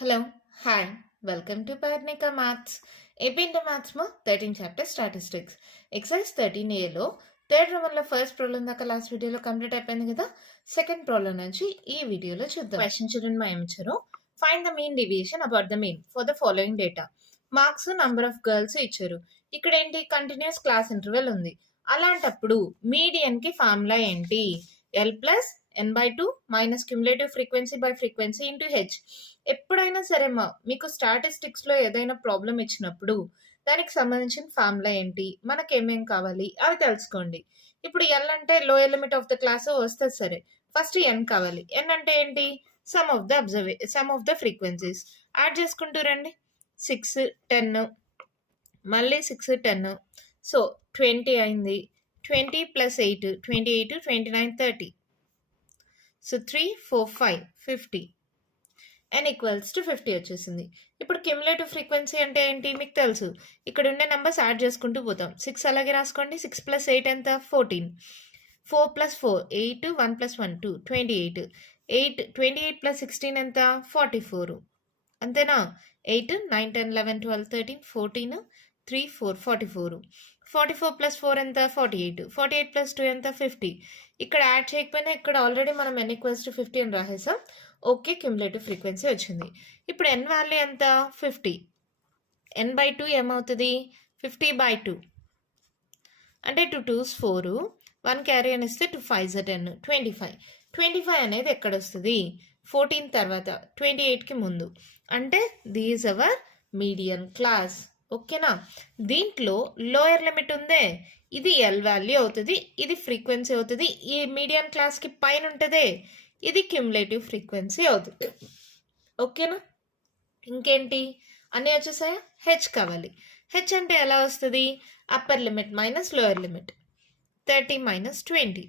Hello, hi, welcome to Parnika Maths. AP Inter Maths mo 13 chapter Statistics. Exercise 13Aలో third రోమన్లో first problem దాకా last వీడియోలో complete అయిపోయింది కదా. సెకండ్ ప్రాబ్లం నుంచి ఈ వీడియోలో చూద్దాం. క్వశ్చన్ చూడండి, మా ఏమిచ్చారు. Find the mean deviation about the mean for the following data. Marks, number of girls ఇచ్చారు. ఇక్కడ ఏంటి, కంటిన్యూస్ క్లాస్ ఇంటర్వెల్ ఉంది. అలాంటప్పుడు మీడియన్ కి ఫార్ములా ఏంటి? L+N/2 minus cumulative frequency by frequency into H. ఎప్పుడైనా సరే మీకు స్టాటిస్టిక్స్లో ఏదైనా ప్రాబ్లం ఇచ్చినప్పుడు దానికి సంబంధించిన ఫార్ములా ఏంటి, మనకి ఏమేం కావాలి అవి తెలుసుకోండి. ఇప్పుడు ఎల్ అంటే lower limit of the class వస్తుంది. సరే, ఫస్ట్ ఎన్ కావాలి. ఎన్ అంటే ఏంటి? Some of the frequencies add చేసుకుంటూ రండి. 6, 10, మళ్ళీ 6, 10, సో 20 అయింది. 20 + 8, 28, 29, 30. సో 3, 4, 5, 50. n ఈక్వల్స్ టు 50 వచ్చేసింది. ఇప్పుడు క్యుములేటివ్ ఫ్రీక్వెన్సీ అంటే ఏంటి మీకు తెలుసు. ఇక్కడ ఉండే నెంబర్స్ యాడ్ చేసుకుంటూ పోతాం. 6 అలాగే రాసుకోండి. 6 + 8 ఎంత? 14. 4 + 4 8, 1 + 1 2, 28. 28 + 16 ఎంత? 44. అంతేనా? 8, 9, 10, 11, 12, 13, 14, 3, 4, 44. 44 + 4 ఎంత? 48. 48 + 2 ఎంత? 50. ఇక్కడ యాడ్ చేయకపోయినా ఇక్కడ ఆల్రెడీ మనం n ఈక్వల్స్ టు 50 అని రాసేసాం. ఓకే, క్యుములేటివ్ ఫ్రీక్వెన్సీ వచ్చింది. ఇప్పుడు n వాల్యూ ఎంత? 50. n/2 ఏమవుతుంది? 50/2 అంటే 2 2s 4, 1 క్యారీ అని ఇస్తే 2 5s 10, 25. 25 అనేది ఎక్కడ వస్తుంది? 14 తర్వాత 28కి ముందు. అంటే దీస్ అవర్ మీడియన్ క్లాస్. ఓకేనా? దీంట్లో లోయర్ లిమిట్ ఉందే, ఇది ఎల్ వాల్యూ అవుతుంది, ఇది ఫ్రీక్వెన్సీ అవుతుంది. ఈ మీడియన్ క్లాస్కి పైన ఉంటుందే, ఇది క్యుములేటివ్ ఫ్రీక్వెన్సీ అవుతుంది. ఓకేనా? ఇంకేంటి అన్నీ వచ్చేసాయా? హెచ్ కావాలి. హెచ్ అంటే ఎలా వస్తుంది? Upper limit minus lower limit. 30 - 20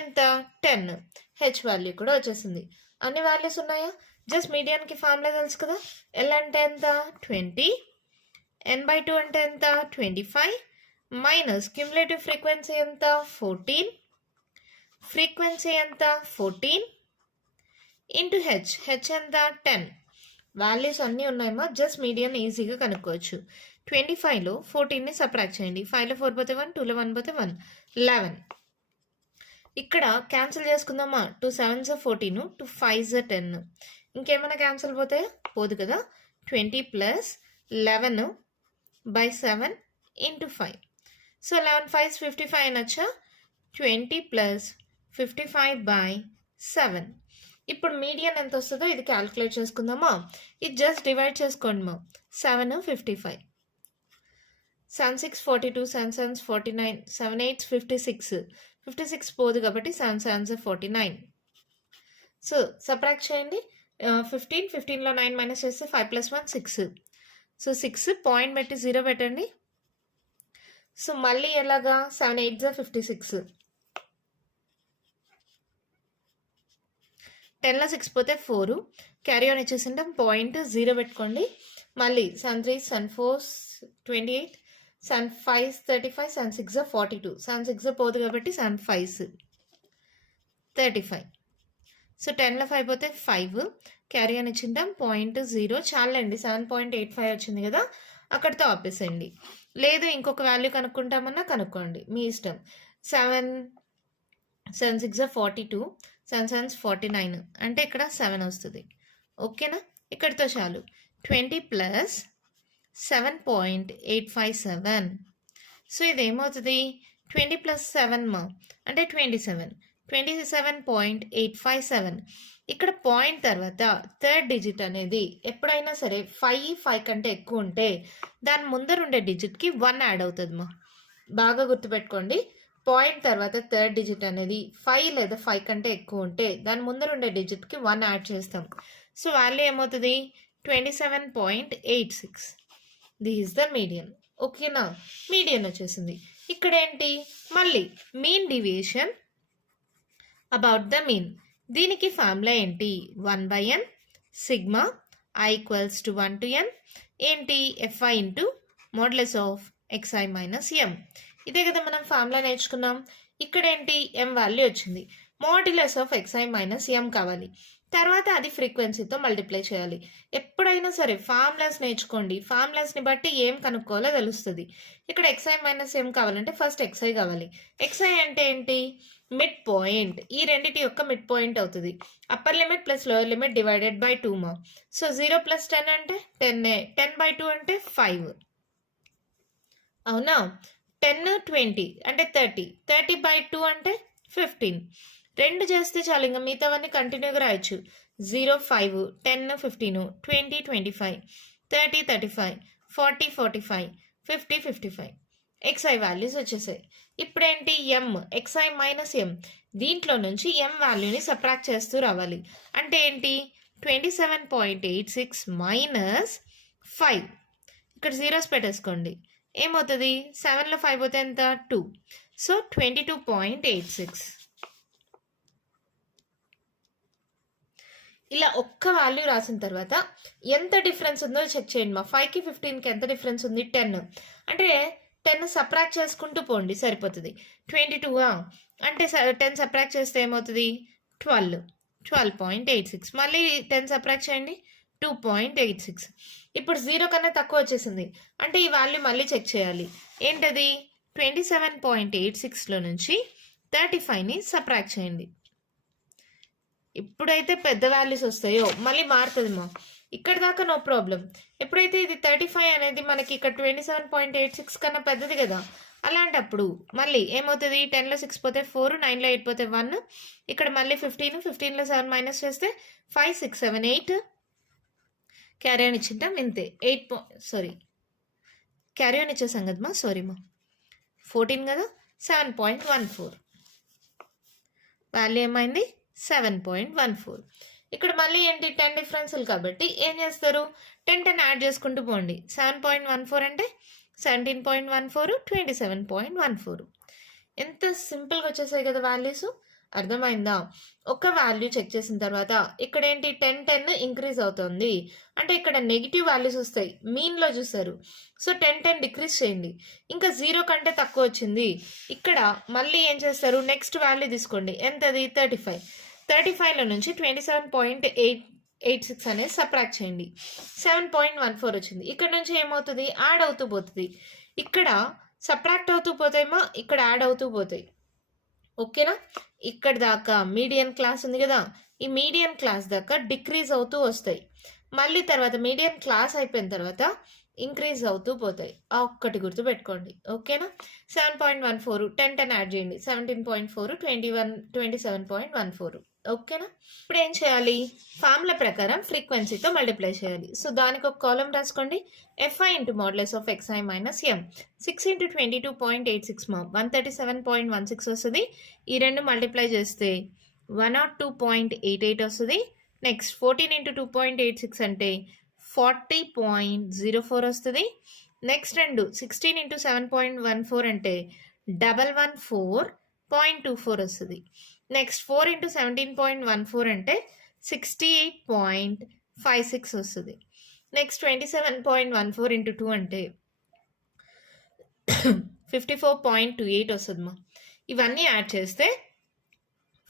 ఎంత? 10. హెచ్ వాల్యూ కూడా వచ్చేసింది. అన్ని వాల్యూస్ ఉన్నాయా? జస్ట్ మీడియాన్కి ఫార్ములా తెలుసు కదా. ఎల్ అంటే ఎంత? 20. n/2 అంటే ఎంత? 25 మైనస్ క్యుములేటివ్ ఫ్రీక్వెన్సీ ఎంత? 14. ఫ్రీక్వెన్సీ ఎంత? 14 ఇంటూ హెచ్. హెచ్ ఎంత? 10. వాల్యూస్ అన్నీ ఉన్నాయమ్మా, జస్ట్ మీడియన్ ఈజీగా కనుక్కోవచ్చు. 25లో 14ని సబ్ట్రాక్ట్ చేయండి. 5లో 4 పోతే 1, 2లో 1 పోతే 1, 11. ఇక్కడ క్యాన్సిల్ చేసుకుందామా? 2 7s 14, 2 5s 10. ఇంకేమైనా క్యాన్సిల్ పోతే పోదు కదా. 20 + 11/7 ఇంటూ 5. సో 11 5s 55 అనొచ్చా? 20 + 55/7. ఇప్పుడు మీడియన్ ఎంత వస్తుందో ఇది క్యాలిక్యులేట్ చేసుకుందామా? ఇది జస్ట్ డివైడ్ చేసుకోండి మా. 7 55, 7 6 42, 7 7s 49, 7 8s 56. 56 పోదు కాబట్టి 7 7s 49. సో సబ్ట్రాక్ట్ చేయండి. 15, 15లో 9 మైనస్ చేస్తే 5 + 1 6. సో 6 పాయింట్ పెట్టి 0 పెట్టండి. సో మళ్ళీ ఎలాగా? 7 8s 56. 10లో 6 పోతే 4, క్యారీ ఆన్ ఇచ్చేసింటాం. పాయింట్ 0 పెట్టుకోండి. మళ్ళీ 7 3s 7 4s 28, 7 5s 35, 7 6s 42. 7 6 పోదు కాబట్టి 7 5s 35. సో 10లో 5 పోతే 5, క్యారీ అని ఇచ్చింటాం. పాయింట్ 0 చాలండి. 7.85 వచ్చింది కదా, అక్కడితో ఆపేసేయండి. లేదు ఇంకొక వాల్యూ కనుక్కుంటామన్నా కనుక్కోండి, మీ ఇష్టం. 7 6s 42, 7 7s 49 అంటే ఇక్కడ 7 వస్తుంది. ఓకేనా? ఇక్కడితో చాలు. 20 + 7.857. సో ఇదేమవుతుంది? 20 + 7 మా అంటే 27. 27.857. ఇక్కడ పాయింట్ తర్వాత థర్డ్ డిజిట్ అనేది ఎప్పుడైనా సరే 5 కంటే ఎక్కువ ఉంటే దాని ముందర ఉండే డిజిట్కి 1 యాడ్ అవుతుంది మా. బాగా గుర్తుపెట్టుకోండి. పాయింట్ తర్వాత థర్డ్ డిజిట్ అనేది 5 లేదా 5 కంటే ఎక్కువ ఉంటే దాని ముందర ఉండే డిజిట్కి 1 యాడ్ చేస్తాం. సో వాల్యూ ఏమవుతుంది? 27.86. This is the median. ఓకేనా? మీడియన్ వచ్చేసింది. ఇక్కడ ఏంటి? మళ్ళీ mean deviation about the mean. దీనికి ఫార్ములా ఏంటి? 1/n sigma i equals to 1 to n ఏంటి? fi into modulus of xi minus m. ఇదే కదా మనం ఫార్ములా నేర్చుకున్నాం. ఇక్కడ ఏంటి? m వాల్యూ వచ్చింది. Modulus of xi minus m కావాలి. తర్వాత అది ఫ్రీక్వెన్సీతో మల్టిప్లై చేయాలి. ఎప్పుడైనా సరే ఫార్ములాస్ నేర్చుకోండి. ఫార్ములాస్ని బట్టి ఏం కనుక్కోవాలో తెలుస్తుంది. ఇక్కడ ఎక్స్ఐ మైనస్ ఎం కావాలంటే ఫస్ట్ ఎక్స్ఐ కావాలి. ఎక్స్ఐ అంటే ఏంటి? Mid point. ఈ రెండిటి యొక్క మిడ్ పాయింట్ అవుతుంది. Upper limit plus lower limit divided by 2 మా. సో 0 ప్లస్ 10 అంటే 10, 10/2 అంటే 5. అవునా? 10, 20 అంటే 30, 30/2 అంటే 15. 2 చేస్తే చాలు, ఇంకా మిగతావన్నీ కంటిన్యూగా రాయొచ్చు. 0, 5, 10, 15, 20, 25, 30, 35, 40, 45, 50, 55. ఎక్స్ఐ వాల్యూస్ వచ్చేసాయి. ఇప్పుడేంటి? ఎం, ఎక్స్ఐ మైనస్ ఎం. దీంట్లో నుంచి ఎం వాల్యూని సబ్ట్రాక్ట్ చేస్తూ రావాలి. అంటే ఏంటి? 27.86 మైనస్ 5. ఇక్కడ జీరోస్ పెట్టేసుకోండి. ఏమవుతుంది? 7లో 5 పోతే ఎంత? 2. సో 22.86. ఇలా ఒక్క వాల్యూ రాసిన తర్వాత ఎంత డిఫరెన్స్ ఉందో చెక్ చేయండి మా. 5కి 15కి ఎంత డిఫరెన్స్ ఉంది? 10. అంటే 10 సబ్ట్రాక్ట్ చేసుకుంటూ పోండి, సరిపోతుంది. 22 అంటే 10 సబ్ట్రాక్ట్ చేస్తే ఏమవుతుంది? 12, 12.86. మళ్ళీ 10 సబ్ట్రాక్ట్ చేయండి, 2.86. ఇప్పుడు 0 కన్నా తక్కువ వచ్చేసింది. అంటే ఈ వాల్యూ మళ్ళీ చెక్ చేయాలి. ఏంటది? 27.86లో నుంచి 35ని సబ్ట్రాక్ట్ చేయండి. ఎప్పుడైతే పెద్ద వాల్యూస్ వస్తాయో మళ్ళీ మారుతుంది మా. ఇక్కడ దాకా నో ప్రాబ్లం. ఎప్పుడైతే ఇది 35 అనేది మనకి ఇక్కడ 27.86 కన్నా పెద్దది కదా, అలాంటప్పుడు మళ్ళీ ఏమవుతుంది? 10లో 6 పోతే 4, 9లో 8 పోతే 1. ఇక్కడ మళ్ళీ 15, 15లో 7 మైనస్ చేస్తే 5, 6, 7, 8. క్యారీ ఆన్ ఇచ్చింటాం ఇంతే. క్యారీ ఆన్ ఇచ్చేసాం కదమ్మా, సారీ మా. 14 కదా, 7.14. వాల్యూ ఏమైంది? 7.14. ఇక్కడ మళ్ళీ ఏంటి? 10 డిఫరెన్సులు కాబట్టి ఏం చేస్తారు? 10 యాడ్ చేసుకుంటూ పోండి. 7.14 అంటే 17.14, 27.14. ఎంత సింపుల్గా వచ్చేసాయి కదా వాల్యూస్. అర్థమైందా? ఒక వాల్యూ చెక్ చేసిన తర్వాత ఇక్కడ ఏంటి? 10 ఇంక్రీజ్ అవుతుంది. అంటే ఇక్కడ నెగిటివ్ వాల్యూస్ వస్తాయి. మీన్లో చూస్తారు. సో 10 డిక్రీజ్ చేయండి. ఇంకా 0 కంటే తక్కువ వచ్చింది. ఇక్కడ మళ్ళీ ఏం చేస్తారు? నెక్స్ట్ వాల్యూ తీసుకోండి. ఎంతది? 35. 35లో నుంచి 27.86 అనేది సబ్ట్రాక్ట్ చేయండి. 7.14 వచ్చింది. ఇక్కడ నుంచి ఏమవుతుంది? యాడ్ అవుతూ పోతుంది. ఇక్కడ సబ్ట్రాక్ట్ అవుతూ పోతాయేమో, ఇక్కడ యాడ్ అవుతూ పోతాయి. ఓకేనా? ఇక్కడ దాకా మీడియన్ క్లాస్ ఉంది కదా, ఈ మీడియన్ క్లాస్ దాకా డిక్రీజ్ అవుతూ వస్తాయి. మళ్ళీ తర్వాత మీడియన్ క్లాస్ అయిపోయిన తర్వాత ఇంక్రీజ్ అవుతూ పోతాయి. ఆ ఒక్కటి గుర్తు పెట్టుకోండి. ఓకేనా? 7.14, 10 యాడ్ చేయండి. 17.4, 27.14. ఓకేనా? ఇప్పుడు ఏం చేయాలి? ఫార్ములా ప్రకారం ఫ్రీక్వెన్సీతో మల్టిప్లై చేయాలి. సో దానికి ఒక కాలం రాసుకోండి. FI into modulus of XI minus M. 6 into 22.86 మా 137.16 వస్తుంది. ఈ రెండు మల్టిప్లై చేస్తే 102.88 వస్తుంది. నెక్స్ట్ 14 into 2.86 అంటే 40.04 వస్తుంది. నెక్స్ట్ రెండు 16 into 7.14 అంటే 114.24 వస్తుంది. నెక్స్ట్ 4 into 17.14 అంటే 68.56 వస్తుంది. నెక్స్ట్ 27.14 into 2 అంటే 54.28 వస్తుంది మా. ఇవన్నీ యాడ్ చేస్తే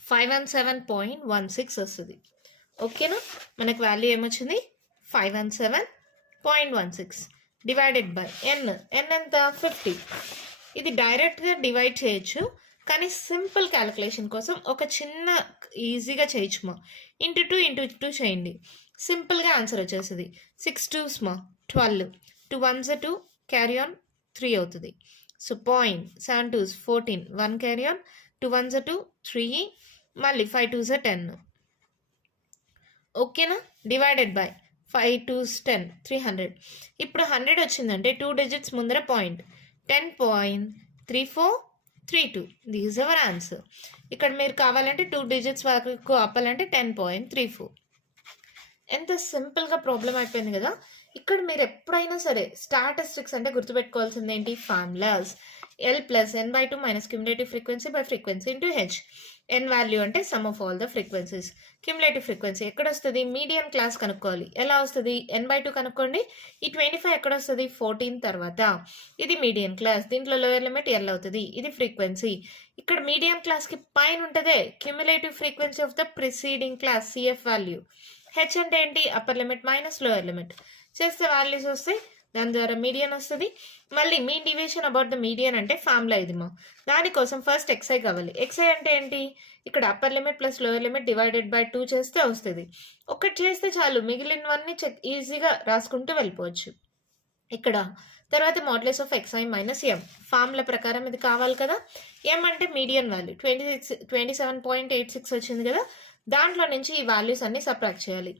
517.16 వస్తుంది. ఓకేనా? మనకు వాల్యూ ఏమొచ్చింది? 517.16 డివైడెడ్ బై n ఎంత? 50. ఇది డైరెక్ట్గా డివైడ్ చేయొచ్చు, కానీ సింపుల్ క్యాలిక్యులేషన్ కోసం ఒక చిన్న ఈజీగా చేయొచ్చుమా. ఇంటూ 2 into 2 చేయండి. సింపుల్గా ఆన్సర్ వచ్చేస్తుంది. 6 2s మా 12, 2 1s 2, క్యారీ ఆన్ 3 అవుతుంది. So 7 2s 14, 1 carry on, 2 1s 2, 3, మళ్ళీ 5 2s 10. ఓకేనా? Divided by 5 2s 10, 300. ఇప్పుడు 100 వచ్చిందంటే 2 డిజిట్స్ ముందర పాయింట్ 10.3432. This our answer. ఇక్కడ మీరు కావాలంటే 2 డిజిట్స్ వరకు ఆపాలంటే 10.34. ఎంత సింపుల్గా ప్రాబ్లం అయిపోయింది కదా. ఇక్కడ మీరు ఎప్పుడైనా సరే స్టాటిస్టిక్స్ అంటే గుర్తుపెట్టుకోవాల్సింది ఏంటి? Formulas. L + n/2 - cumulative frequency by frequency into H. N value అంటే sum of all the frequencies. Cumulative frequency ఎక్కడ వస్తుంది? మీడియన్ క్లాస్ కనుక్కోవాలి. ఎలా వస్తుంది? n/2 కనుక్కోండి. ఈ 25 ఎక్కడ వస్తుంది? 14 తర్వాత. ఇది మీడియన్ క్లాస్. దీంట్లో లోయర్ లిమిట్ ఎల్ అవుతుంది. ఇది ఫ్రీక్వెన్సీ. ఇక్కడ మీడియన్ క్లాస్కి పైన ఉంటుందే cumulative frequency of the preceding class CF value. H అంటే ఏంటి? Upper limit minus lower limit చేస్తే వాల్యూస్ వస్తాయి. దాని ద్వారా మీడియన్ వస్తుంది. మళ్ళీ mean division about the median అంటే ఫార్ములా ఇది మా. దానికోసం ఫస్ట్ ఎక్స్ఐ కావాలి. ఎక్స్ఐ అంటే ఏంటి? ఇక్కడ upper limit plus lower limit divided by 2 చేస్తే వస్తుంది. ఒకటి చేస్తే చాలు, మిగిలినవన్నీ ఈజీగా రాసుకుంటూ వెళ్ళిపోవచ్చు. ఇక్కడ తర్వాత modulus of XI minus M formula ప్రకారం ఇది కావాలి కదా. ఎం అంటే మీడియన్ వాల్యూ 27.86 వచ్చింది కదా. దాంట్లో నుంచి ఈ వాల్యూస్ అన్ని సబ్ట్రాక్ట్ చేయాలి.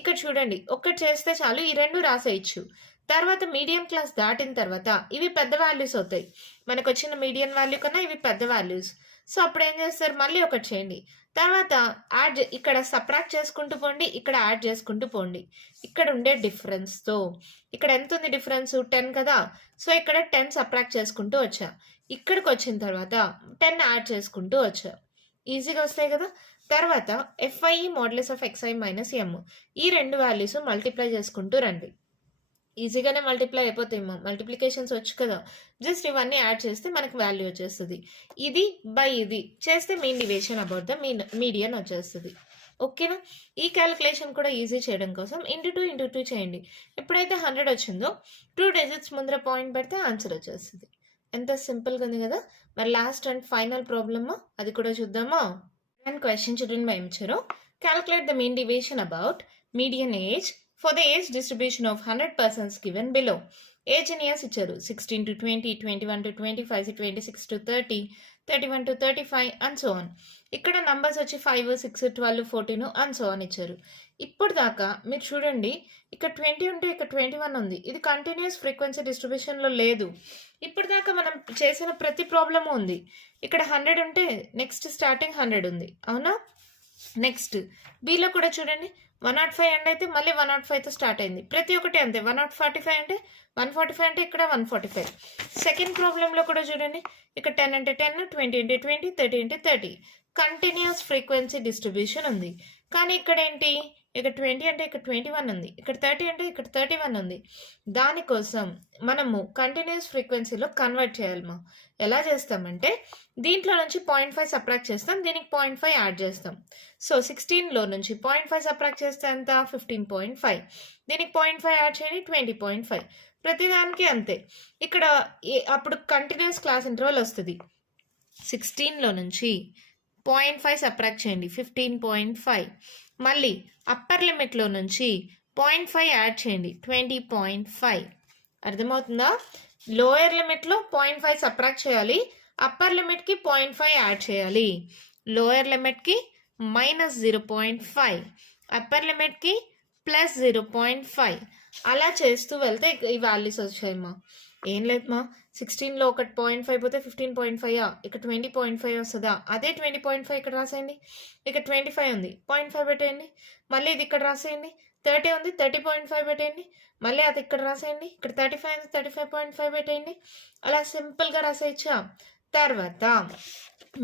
ఇక్కడ చూడండి, ఒక్కటి చేస్తే చాలు, ఈ రెండు రాసేయచ్చు. తర్వాత మీడియం క్లాస్ దాటిన తర్వాత ఇవి పెద్ద వాల్యూస్ అవుతాయి. మనకు వచ్చిన మీడియం వాల్యూ కన్నా ఇవి పెద్ద వాల్యూస్. సో అప్పుడు ఏం చేస్తారు? మళ్ళీ ఒకటి చేయండి. తర్వాత యాడ్, ఇక్కడ సబ్ట్రాక్ట్ చేసుకుంటూ పోండి, ఇక్కడ యాడ్ చేసుకుంటూ పోండి. ఇక్కడ ఉండే డిఫరెన్స్తో ఇక్కడ ఎంత ఉంది డిఫరెన్స్? 10 కదా. సో ఇక్కడ 10 సబ్ట్రాక్ట్ చేసుకుంటూ వచ్చా. ఇక్కడికి వచ్చిన తర్వాత 10 యాడ్ చేసుకుంటూ వచ్చా. ఈజీగా వస్తాయి కదా. తర్వాత FI modulus of XI minus M, ఈ రెండు వాల్యూస్ మల్టిప్లై చేసుకుంటూ రండి. ఈజీగానే మల్టిప్లై అయిపోతాయి. మల్టిప్లికేషన్స్ వచ్చు కదా. జస్ట్ ఇవన్నీ యాడ్ చేస్తే మనకు వాల్యూ వచ్చేస్తుంది. ఇది బై ఇది చేస్తే mean division about the median వచ్చేస్తుంది. ఓకేనా? ఈ క్యాలిక్యులేషన్ కూడా ఈజీ చేయడం కోసం ఇంటూ 2 చేయండి. ఎప్పుడైతే 100 వచ్చిందో 2 డిజిట్స్ ముందర పాయింట్ పెడితే ఆన్సర్ వచ్చేస్తుంది. ఎంత సింపుల్గా ఉంది కదా. మరి లాస్ట్ అండ్ ఫైనల్ ప్రాబ్లమ్ అది కూడా చూద్దామా. అండ్ క్వశ్చన్ చూడండి ఏం ఇచ్చారో. Calculate the mean division about median age for the age distribution of 100 persons given below. Age in years ఇచ్చారు 16 to 20, 21 to 25, 26 to 30, 31 to 35 and so on. ఇక్కడ numbers వచ్చి 5, 6, 12, 14 and so on ఇచ్చారు. ఇప్పుడు దాకా మీరు చూడండి, ఇక్కడ 20 ఉంటే ఇక్కడ 21 ఉంది. ఇది కంటిన్యూస్ ఫ్రీక్వెన్సీ డిస్ట్రిబ్యూషన్లో లేదు. ఇప్పుడు దాకా మనం చేసిన ప్రతి ప్రాబ్లము ఉంది. ఇక్కడ 100 ఉంటే నెక్స్ట్ స్టార్టింగ్ 100 ఉంది, అవునా? నెక్స్ట్ బీలో కూడా చూడండి, 105 అండ్ అయితే మళ్ళీ 105తో స్టార్ట్ అయింది. ప్రతి ఒక్కటి అంతే. 145 అంటే 145 అంటే ఇక్కడ 145. సెకండ్ ప్రాబ్లంలో కూడా చూడండి, ఇక్కడ 10 అంటే 10, 20 అంటే 20, 30 అంటే 30. కంటిన్యూస్ ఫ్రీక్వెన్సీ డిస్ట్రిబ్యూషన్ ఉంది. కానీ ఇక్కడ ఏంటి? ఇక్కడ 20 అంటే ఇక్కడ 21 ఉంది, ఇక్కడ 30 అంటే ఇక్కడ 31 ఉంది. దానికోసం మనము కంటిన్యూస్ ఫ్రీక్వెన్సీలో కన్వర్ట్ చేయాలి. ఎలా చేస్తామంటే దీంట్లో నుంచి 0.5 సబ్ట్రాక్ట్ చేస్తాం, దీనికి 0.5 యాడ్ చేస్తాం. సో 16లో నుంచి 0.5 సబ్ట్రాక్ట్ చేస్తే ఎంత? 15.5. దీనికి 0.5 యాడ్ చేయండి, 20.5. ప్రతిదానికి అంతే. ఇక్కడ అప్పుడు కంటిన్యూస్ క్లాస్ ఇంటర్వల్ వస్తుంది. 16లో నుంచి 0.5 సబ్ట్రాక్ట్ చేయండి, 15.5. మళ్ళీ అప్పర్ లిమిట్లో నుంచి 0.5 యాడ్ చేయండి, 20.5. అర్థమవుతుందా? లోయర్ లిమిట్లో 0.5 సబ్ట్రాక్ట్ చేయాలి, అప్పర్ లిమిట్కి 0.5 యాడ్ చేయాలి. లోయర్ లిమిట్కి -0.5, అప్పర్ లిమిట్కి +0.5. అలా చేస్తూ వెళ్తే ఈ వాల్యూస్ వచ్చాయమ్మా. ఏం లేదమ్మా, 16లో ఒకటి 0.5 పోతే 15.5, ఇక్కడ 20.5 వస్తుందా? అదే 20.5 ఇక్కడ రాసేయండి. ఇక్కడ 25 ఉంది, 0.5 పెట్టేయండి. మళ్ళీ ఇది ఇక్కడ రాసేయండి. 30 ఉంది, 30.5 పెట్టేయండి. మళ్ళీ అది ఇక్కడ రాసేయండి. ఇక్కడ 35 ఉంది, 35.5 పెట్టేయండి. అలా సింపుల్గా రాసేయచ్చా? తర్వాత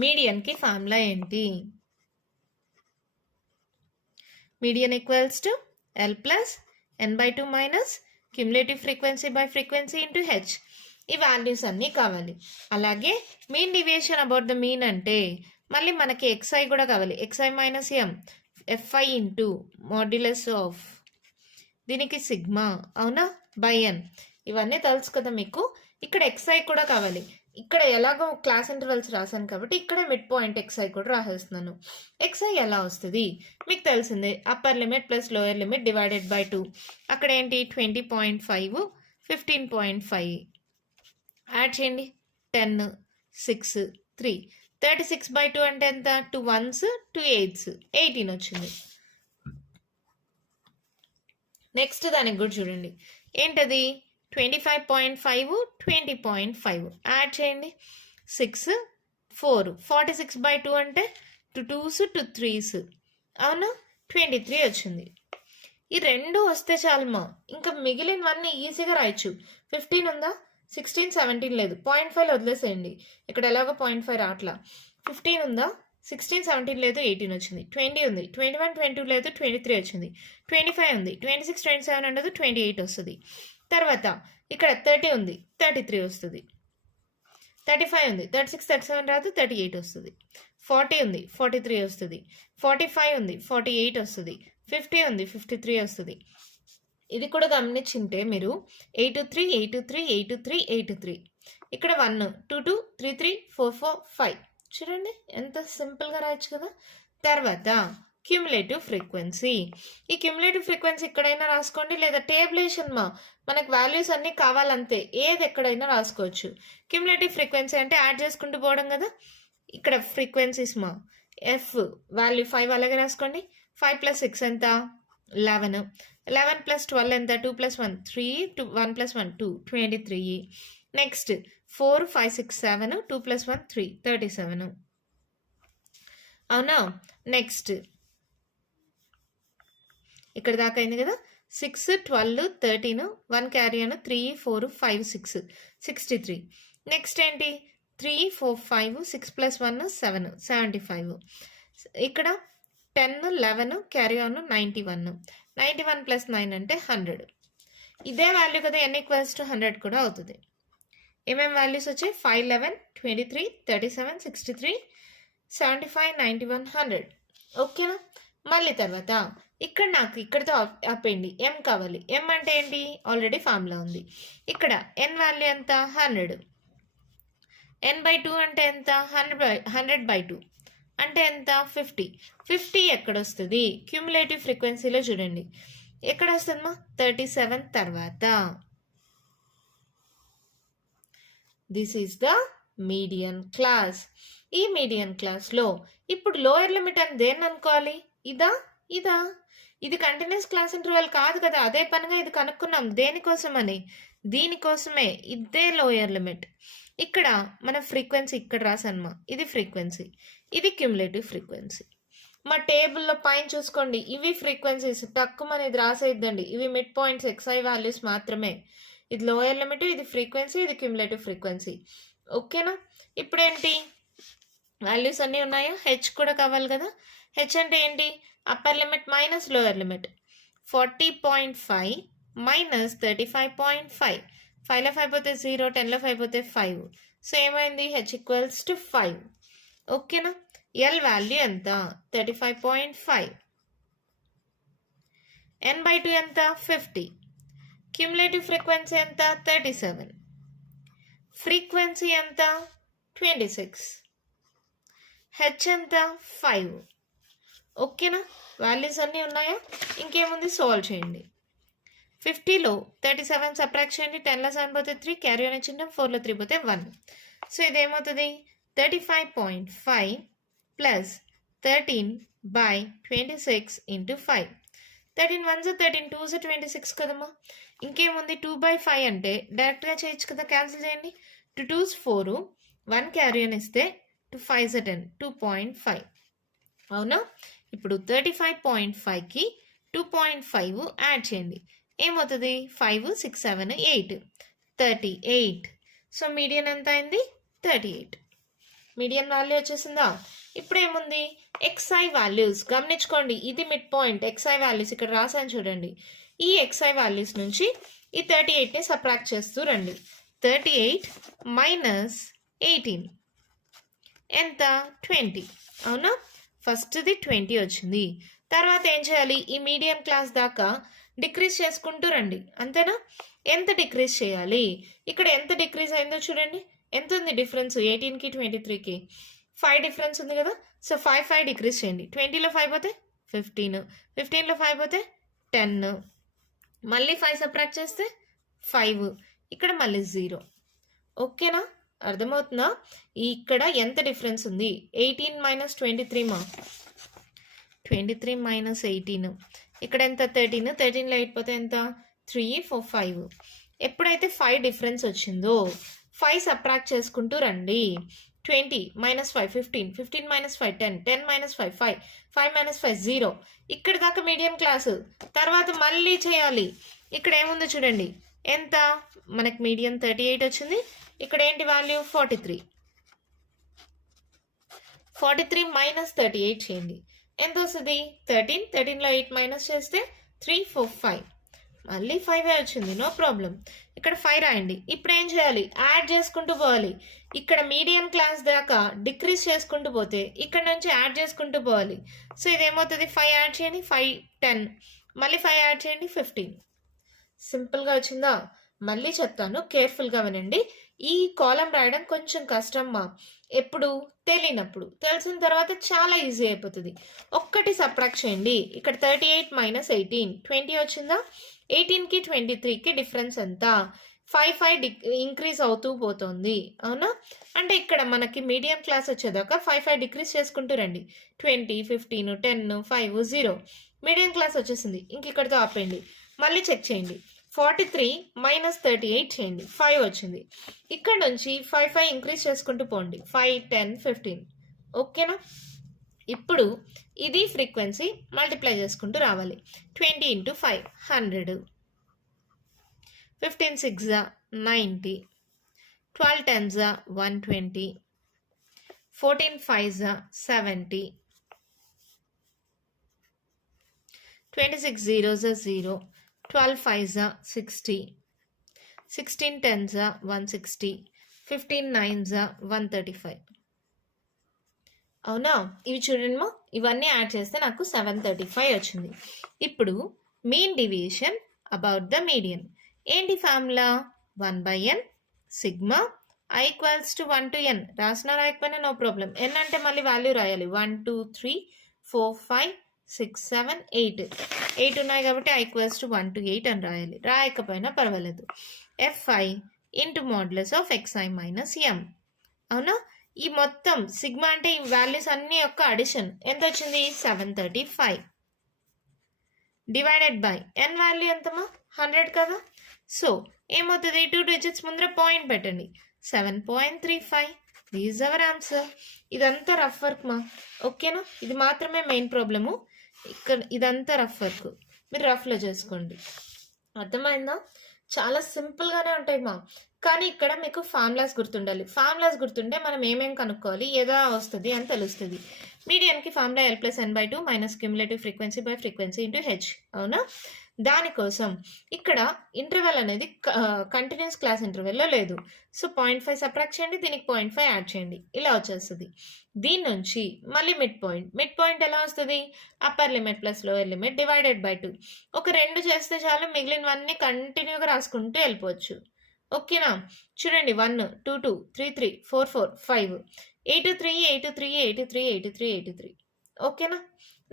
మీడియన్కి ఫార్ములా ఏంటి? Median equals to L plus n/2 minus cumulative frequency by frequency into H. ఈ వాల్యూస్ అన్నీ కావాలి. అలాగే mean deviation about the mean అంటే మళ్ళీ మనకి ఎక్స్ఐ కూడా కావాలి. X i minus M f i into modulus of దీనికి సిగ్మా, అవునా, బై ఎన్. ఇవన్నీ తెలుసు కదా మీకు. ఇక్కడ ఎక్స్ఐ కూడా కావాలి. ఇక్కడ ఎలాగో క్లాస్ ఇంటర్వెల్స్ రాశాను కాబట్టి ఇక్కడ మిడ్ పాయింట్ ఎక్స్ఐ కూడా రాసేస్తున్నాను. ఎక్స్ఐ ఎలా వస్తుంది మీకు తెలిసిందే, upper limit plus lower limit divided by 2. అక్కడ ఏంటి? 20.5, 15.5 యాడ్ చేయండి. 10, 6, 3, 36/2 అంటే ఎంత? 2 1s, 2 8s, 18 వచ్చింది. నెక్స్ట్ దానికి కూడా చూడండి, ఏంటది? 25.5, 20.5 యాడ్ చేయండి. 6, 4, 46/2 అంటే 2 2s, 2 3s, అవునా, 23 వచ్చింది. ఈ రెండు వస్తే చాలమ్మా, ఇంకా మిగిలినవన్నీ ఈజీగా రాయొచ్చు. 15 ఉందా? 16, 17 లేదు, 0.5 వదిలేసేయండి. ఇక్కడ ఎలాగో 0.5 రావట్లా. 15 ఉందా? 16, 17 లేదు, 18 వచ్చింది. 20 ఉంది, 21, 22 లేదు, 23 వచ్చింది. 25 ఉంది, 26, 27 ఉండదు, 28 వస్తుంది. తర్వాత ఇక్కడ 30 ఉంది, 33 వస్తుంది. 35 ఉంది, 36, 37 రాదు, 38 వస్తుంది. 40 ఉంది, 43 వస్తుంది. 45 ఉంది, 48 వస్తుంది. 50 ఉంది, 53 వస్తుంది. ఇది కూడా గమనించింటే మీరు 823, 823, 823, 823. ఇక్కడ 1, 2, 2, 3, 3, 4, 4, 5. చూడండి ఎంత సింపుల్గా రాయొచ్చు కదా. తర్వాత క్యుములేటివ్ ఫ్రీక్వెన్సీ. ఈ క్యుములేటివ్ ఫ్రీక్వెన్సీ ఎక్కడైనా రాసుకోండి, లేదా టేబులేషన్ మనకు వాల్యూస్ అన్నీ కావాలంతే ఏది ఎక్కడైనా రాసుకోవచ్చు. క్యుములేటివ్ ఫ్రీక్వెన్సీ అంటే యాడ్ చేసుకుంటూ పోవడం కదా. ఇక్కడ ఫ్రీక్వెన్సీస్ ఎఫ్ వాల్యూ 5 అలాగే రాసుకోండి. 5 + 6 ఎంత? 11. 11 + 12 ఎంత? 2 + 1 3, 1 + 1 2, 23. నెక్స్ట్ 4, 5, 6, 7, 2 + 1 3, 37. అవునా? నెక్స్ట్ ఇక్కడ దాకా అయింది కదా. 6, 12, 13, 1 క్యారీ అను 3, 4, 5, 6, 63. నెక్స్ట్ ఏంటి? 3, 4, 5, 6 + 1 7, 75. ఇక్కడ 10, 11 క్యారీ ఆన్ 91. 91 + 9 అంటే 100. ఇదే వాల్యూ కదా n = 100 కూడా అవుతుంది. ఏమేమి వాల్యూస్ వచ్చాయి? 5, 11, 23, 37, 63, 75, 91, 100. ఓకేనా? మళ్ళీ తర్వాత ఇక్కడ నాకు ఇక్కడతో ఆపేయండి. m కావాలి. m అంటే ఏంటి? ఆల్రెడీ ఫార్ములా ఉంది. ఇక్కడ n వాల్యూ ఎంత? 100. n/2 అంటే ఎంత? 100/2 అంటే ఎంత? 50. 50 ఎక్కడొస్తుంది? క్యుములేటివ్ ఫ్రీక్వెన్సీలో చూడండి ఎక్కడ వస్తుందమ్మా? 37 తర్వాత. This is the median class. ఈ మీడియన్ క్లాస్లో ఇప్పుడు లోయర్ లిమిట్ అని దేన్ని అనుకోవాలి? ఇదా? ఇది కంటిన్యూస్ క్లాస్ ఇంటర్వెల్ కాదు కదా. అదే పనిగా ఇది కనుక్కున్నాం. దేనికోసమని? దీనికోసమే. ఇదే లోయర్ లిమిట్. ఇక్కడ మన ఫ్రీక్వెన్సీ ఇక్కడ రాసానమా, ఇది ఫ్రీక్వెన్సీ, ఇది క్యుములేటివ్ ఫ్రీక్వెన్సీ. మా టేబుల్లో పైన చూసుకోండి, ఇవి ఫ్రీక్వెన్సీస్. తక్కువని ఇది రాసేద్దండి. ఇవి మిడ్ పాయింట్స్, XI వాల్యూస్ మాత్రమే. ఇది లోయర్ లిమిట్, ఇది ఫ్రీక్వెన్సీ, ఇది క్యుములేటివ్ ఫ్రీక్వెన్సీ. ఓకేనా? ఇప్పుడు ఏంటి? వాల్యూస్ అన్నీ ఉన్నాయా? హెచ్ కూడా కావాలి కదా. హెచ్ అంటే ఏంటి? Upper limit minus lower limit. 40.5 minus 35.5. 5లో 5 పోతే 0, 10లో 5 పోతే 5. సో ఏమైంది? హెచ్ = 5. ఓకేనా? ఎల్ వాల్యూ ఎంత? 35.5. n/2 ఎంత? 50. క్యుములేటివ్ ఫ్రీక్వెన్సీ ఎంత? 37. ఫ్రీక్వెన్సీ ఎంత? 26. హెచ్ ఎంత? 5. ఓకేనా? వాల్యూస్ అన్నీ ఉన్నాయా? ఇంకేముంది? సాల్వ్ చేయండి. 50లో 37 సబ్ట్రాక్ట్ చేయండి. 10లో 7 పోతే 3, క్యారీ ఆన్ చిన్న 4లో 3 పోతే 1. సో ఇదేమవుతుంది? 35.5 + 13/26 × 5. 13 1s 13 2s 26 కదమ్మా. ఇంకేముంది? 2/5 అంటే డైరెక్ట్గా చేయొచ్చు కదా. క్యాన్సిల్ చేయండి. 2 2s 4, 1 క్యారీ ఆన్ ఇస్తే 2 5s 10, 2.5. అవునా? ఇప్పుడు 35.5కి 2.5 యాడ్ చేయండి. ఏమవుతుంది? 5, 6, 7, 8, 38. సో మీడియన్ ఎంత అయింది? 38. మీడియన్ వాల్యూ వచ్చేసిందా? ఇప్పుడు ఏముంది? XI వాల్యూస్ గమనించుకోండి. ఇది మిడ్ పాయింట్. XI వాల్యూస్ ఇక్కడ రాసాను చూడండి. ఈ XI వాల్యూస్ నుంచి ఈ 38ని సబ్ట్రాక్ట్ చేస్తూ రండి. 38 మైనస్ 18 ఎంత? 20. అవునా? ఫస్ట్ది 20 వచ్చింది. తర్వాత ఏం చేయాలి? ఈ మీడియం క్లాస్ దాకా డిక్రీజ్ చేసుకుంటూ రండి. అంతేనా? ఎంత డిక్రీజ్ చేయాలి? ఇక్కడ ఎంత డిక్రీజ్ అయిందో చూడండి. ఎంత ఉంది డిఫరెన్స్? 18కి 23కి 5 డిఫరెన్స్ ఉంది కదా. సో 5 డిక్రీజ్ చేయండి. 20లో 5 పోతే 15, 15లో 5 పోతే 10, మళ్ళీ 5 సబ్ట్రాక్ట్ చేస్తే 5, ఇక్కడ మళ్ళీ 0. ఓకేనా? అర్థమవుతుందా? ఇక్కడ ఎంత డిఫరెన్స్ ఉంది? 18 మైనస్ 23 23 మైనస్ 18. ఇక్కడ ఎంత? 13, 13లో 8 పోతే ఎంత? 3, 4, 5. ఎప్పుడైతే 5 డిఫరెన్స్ వచ్చిందో 5 సబ్ట్రాక్ట్ చేసుకుంటూ రండి. 20 మైనస్ 5 15, 15 మైనస్ 5 10, 10 మైనస్ 5 5, 5 మైనస్ 5 0. ఇక్కడ దాకా మీడియం క్లాసు. తర్వాత మళ్ళీ చేయాలి. ఇక్కడ ఏముందో చూడండి. ఎంత? మనకు మీడియం 38 వచ్చింది. ఇక్కడ ఏంటి వాల్యూ? 43. 43 మైనస్ 38 చేయండి. ఎంత వస్తుంది? 13. 13లో 8 మైనస్ చేస్తే 3, 4, 5. మళ్ళీ 5 వచ్చింది, నో ప్రాబ్లం. ఇక్కడ 5 రాయండి. ఇప్పుడు ఏం చేయాలి? యాడ్ చేసుకుంటూ పోవాలి. ఇక్కడ మీడియం క్లాస్ దాకా డిక్రీజ్ చేసుకుంటూ పోతే ఇక్కడ నుంచి యాడ్ చేసుకుంటూ పోవాలి. సో ఇదేమవుతుంది? 5 యాడ్ చేయండి, 5, 10. మళ్ళీ 5 యాడ్ చేయండి, 15. సింపుల్గా వచ్చిందా? మళ్ళీ చెప్తాను, కేర్ఫుల్గా వినండి. ఈ కాలం రాయడం కొంచెం కష్టమ్మా. ఎప్పుడు? తెలియనప్పుడు. తెలిసిన తర్వాత చాలా ఈజీ అయిపోతుంది. ఒక్కటి సబ్ట్రాక్ట్ చేయండి. ఇక్కడ 38 మైనస్ 18, 20 వచ్చిందా? 18కి 23కి డిఫరెన్స్ ఎంత? 5 ఇంక్రీజ్ అవుతూ పోతుంది, అవునా? అంటే ఇక్కడ మనకి మీడియం క్లాస్ వచ్చేదాకా 5 డిక్రీజ్ చేసుకుంటూ రండి. 20, 15, 10, 5, 0. మీడియం క్లాస్ వచ్చేసింది. ఇంక ఇక్కడితో ఆపేయండి. మళ్ళీ చెక్ చేయండి. 43 మైనస్ 38 చేయండి, 5 వచ్చింది. ఇక్కడ నుంచి 5 ఇంక్రీజ్ చేసుకుంటూ పోండి. 5, 10, 15. ఓకేనా? ఇప్పుడు ఇది ఫ్రీక్వెన్సీ మల్టిప్లై చేసుకుంటూ రావాలి. 20 ఇంటూ 5, 100. 15 6 90. 12 10 120. 14 5 70. 26 0 0. 12 5 60. 16 10 160. 15 9 135. అవునా? ఇవి చూడండి, ఇవన్నీ యాడ్ చేస్తే నాకు 735 వచ్చింది. ఇప్పుడు mean deviation about the median. ఏంటి formula? 1/n sigma i equals to 1 to n. రాసినా రాయకపోయినా నో ప్రాబ్లం. n అంటే మళ్ళీ వాల్యూ రాయాలి. 1 2 3 4 5 6 7 8. 8 ఉన్నాయి కాబట్టి i ఈక్వల్స్ టు 1 to 8 అని రాయాలి. రాయకపోయినా పర్వాలేదు. fi into modulus of xi minus m. అవునా? ఈ మొత్తం సిగ్మా అంటే ఈ వాల్యూస్ అన్ని యొక్క అడిషన్ ఎంత వచ్చింది? 735 డివైడెడ్ బై n వాల్యూ ఎంతమా? 100 కదా. సో ఏమవుతుంది? 2 డిజిట్స్ ముందర పాయింట్ పెట్టండి. 7.35. This is our answer. ఇదంతా రఫ్ వర్క్ మా, ఓకేనా? ఇది మాత్రమే మెయిన్ ప్రాబ్లము. ఇక్కడ ఇదంతా రఫ్ వర్క్, మీరు రఫ్లో చేసుకోండి. అర్థమైందా? చాలా సింపుల్గానే ఉంటాయి మా. కానీ ఇక్కడ మీకు ఫార్ములాస్ గుర్తుండాలి. ఫార్ములాస్ గుర్తుంటే మనం ఏమేమి కనుక్కోవాలి, ఏదో వస్తుంది అని తెలుస్తుంది. మీడియన్కి formula L+n/2 minus cumulative frequency by frequency into H, అవునా? దానికోసం ఇక్కడ ఇంటర్వెల్ అనేది కంటిన్యూస్ క్లాస్ ఇంటర్వెల్లో లేదు. సో 0.5 సబ్ట్రాక్ట్ చేయండి, దీనికి 0.5 యాడ్ చేయండి, ఇలా వచ్చేస్తుంది. దీని నుంచి మళ్ళీ మిడ్ పాయింట్ ఎలా వస్తుంది? Upper limit plus lower limit divided by 2. ఒక 2 చేస్తే చాలు, మిగిలినవన్నీ కంటిన్యూగా రాసుకుంటూ వెళ్ళిపోవచ్చు. ఓకేనా? చూడండి, 1 2 2 3 3 4 4 5 83 83 83 83 83. ఓకేనా?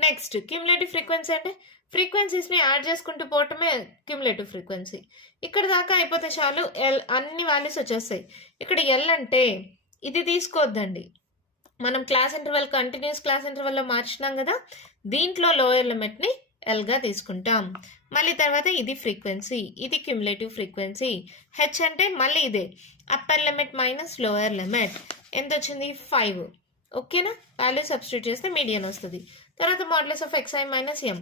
నెక్స్ట్ క్యూములేటివ్ ఫ్రీక్వెన్సీ అంటే ఫ్రీక్వెన్సీస్ని యాడ్ చేసుకుంటూ పోవటమే క్యూములేటివ్ ఫ్రీక్వెన్సీ. ఇక్కడ దాకా అయిపోతే చాలు, ఎల్ అన్ని వాల్యూస్ వచ్చేస్తాయి. ఇక్కడ ఎల్ అంటే ఇది తీసుకోవద్దండి, మనం క్లాస్ ఇంటర్వెల్ కంటిన్యూస్ క్లాస్ ఇంటర్వెల్లో మార్చినాం కదా, దీంట్లో లోయర్ లిమిట్ని ఎల్గా తీసుకుంటాం. మళ్ళీ తర్వాత ఇది ఫ్రీక్వెన్సీ, ఇది క్యూములేటివ్ ఫ్రీక్వెన్సీ. హెచ్ అంటే మళ్ళీ ఇదే upper limit minus lower limit. ఎంత వచ్చింది? 5. ఓకేనా? వాల్యూ సబ్స్టిట్యూట్ చేస్తే మీడియన్ వస్తుంది. తర్వాత modulus of xi minus m.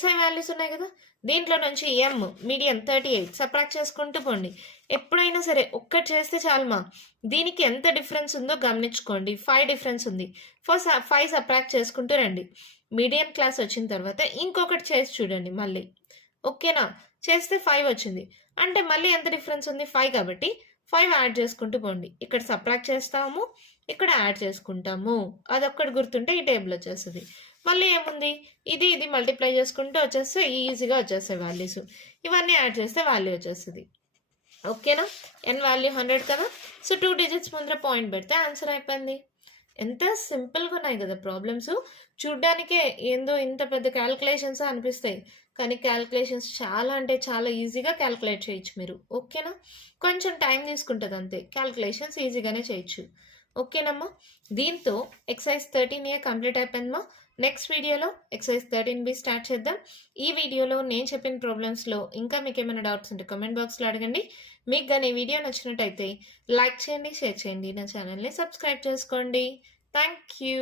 xi values ఉన్నాయి కదా, దీంట్లో నుంచి m మీడియన్ 38 సబ్ట్రాక్ట్ చేసుకుంటూ పోండి. ఎప్పుడైనా సరే ఒక్కటి చేస్తే చాలుమా. దీనికి ఎంత డిఫరెన్స్ ఉందో గమనించుకోండి. 5 డిఫరెన్స్ ఉంది. 5 సబ్ట్రాక్ట్ చేసుకుంటూ రండి. మీడియం క్లాస్ వచ్చిన తర్వాత ఇంకొకటి చేసి చూడండి మళ్ళీ. ఓకేనా? చేస్తే 5 వచ్చింది అంటే మళ్ళీ ఎంత డిఫరెన్స్ ఉంది? 5 కాబట్టి 5 యాడ్ చేసుకుంటూ పోండి. ఇక్కడ సబ్ట్రాక్ట్ చేస్తాము, ఇక్కడ యాడ్ చేసుకుంటాము. అదొక్కటి గుర్తుంటే ఈ టేబుల్ వచ్చేస్తుంది. మళ్ళీ ఏముంది? ఇది మల్టిప్లై చేసుకుంటూ వచ్చేస్తే ఈజీగా వచ్చేస్తాయి వాల్యూస్. ఇవన్నీ యాడ్ చేస్తే వాల్యూ వచ్చేస్తుంది. ఓకేనా? n వాల్యూ 100 కదా. సో 2 డిజిట్స్ ముందర పాయింట్ పెడితే ఆన్సర్ అయిపోయింది. ఎంత సింపుల్గా ఉన్నాయి కదా ప్రాబ్లమ్స్. చూడ్డానికే ఏందో ఇంత పెద్ద క్యాల్కులేషన్స్ అనిపిస్తాయి, కానీ క్యాల్కులేషన్స్ చాలా అంటే చాలా ఈజీగా క్యాల్కులేట్ చేయొచ్చు మీరు. ఓకేనా? కొంచెం టైం తీసుకుంటుంది అంతే, క్యాల్కులేషన్స్ ఈజీగానే చేయొచ్చు. ఓకేనమ్మా? దీంతో ఎక్సర్సైజ్ 13A కంప్లీట్ అయిపోయిందమ్మా. నెక్స్ట్ వీడియోలో ఎక్సర్సైజ్ 13B స్టార్ట్ చేద్దాం. ఈ వీడియోలో నేను చెప్పిన ప్రాబ్లమ్స్లో ఇంకా మీకు ఏమైనా డౌట్స్ ఉంటే కామెంట్ బాక్స్లో అడగండి. మీకు కానీ ఈ వీడియో నచ్చినట్టయితే లైక్ చేయండి, షేర్ చేయండి, నా ఛానల్ని సబ్స్క్రైబ్ చేసుకోండి. Thank you.